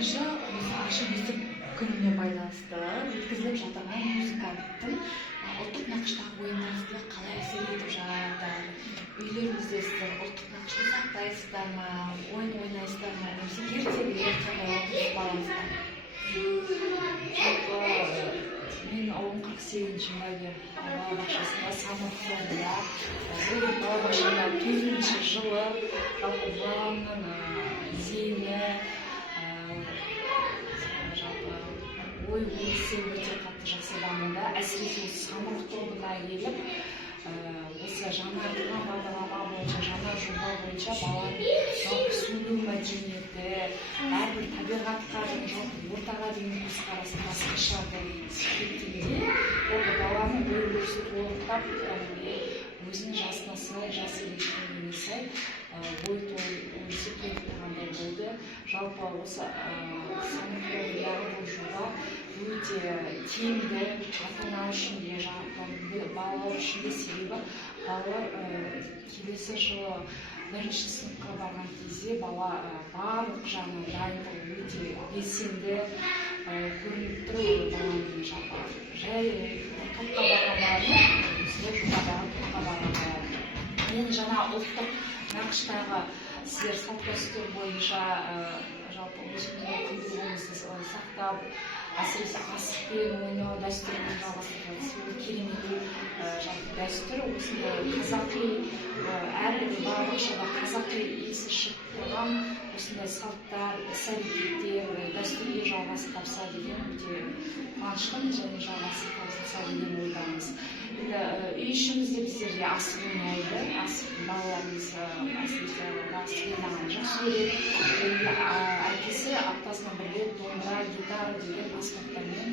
бойынша осы ашық есік күніне байланысты өткізіліп жатырған музыканттың ұлттық нақыштағы ойындарыңызға қалай әсер етіп жатыр? Үйлеріңізде сіздер ұлттық нақышты сақтайсыздар ма, ойын ойнайсыздар ма, немесе ертегілер қандай оқып балаңыздар? Мен ауылым 48-ші лагерь балабақшасында самұрық-тобында бұл балабақшада 4-ші жылы жалпы баламның зейіні жалпы ой-өрісі өте қатты жақсы дамуда. Әсіресе осы самұрық-тобына келіп осы жаңа бағдарлама бойынша, жаңа жоба бойынша баланың жалпы сөйлеу мәдениеті, әрбір табиғатқа және жалпы ортаға деген көзқарасы басқаша болып кеткенде, баланың ой-өрісі толықтап, өзінің жасына сай, жас ерекшелігіне сай ой-өрісі толықтағандай болды. Жалпы осы самұрық-тобындағы бұл жоба өте тиімді, ата-ана үшін де, балалар үшін де, себебі балалар келесі жылы 1-ші сыныпқа барған кезде бала барлық жағынан дайындығы өте белсенді көрініп тұр. Баланың жалпы жай топқа барған баланың осылай жобадағы топқа барған баланың. Енді жаңа ұлттық нақыштағы сіздер салт-дәстүр бойынша жалпы өзіңіздің құндылығыңызды сақтап, әсіресе асықпен ойнау дәстүрін жалғастырып жатырсыз. Керемет жалпы дәстүр. Осындай қазақи, әрбір балабақшада қазақи иісі шығып тұрған осындай салттар, іс-әрекеттер, дәстүрге жалғасын тапса деген өте қуаныштымын және жалғасын тапса деген ойдамыз. Үй ішімізде біздерде асық ойнайды. Балаларымыз әсіресе асық ойнағанды жақсы көреді. Әкесі аптасына бір рет домбыра, гитара деген аспаптармен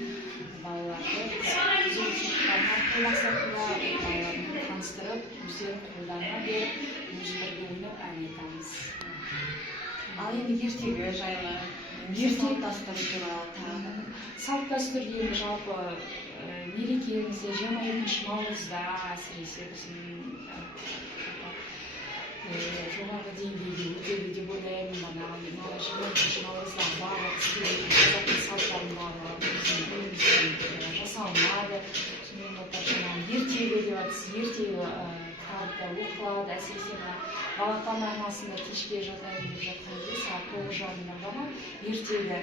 балаларды қызығушылыққа тарту мақсатында балалармен таныстырып, өздерін қолдарына беріп, өзімізге ойнап ән айтамыз. Ал енді ертегі жайлы, салт-дәстүр туралы тағы. Салт-дәстүр енді жалпы мерекемізде 22-ші наурызда әсіресе біздің жоғарғы деңгейде өтеді деп ойлаймын. Манағы 22-ші наурызда барлық істелетін қазақтың салттарын барлығы жасалынады. Сонымен қатар жаңағы ертегі деп айтсыз, ертегі кітапта оқылады. Әсіресе балапан арнасында кешке жатайын деп жатқан кезде сағат 9:30-да ғана ертегі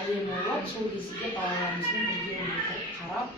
әлемі болады. Сол кезде балаларымызбен бірге отырып қарап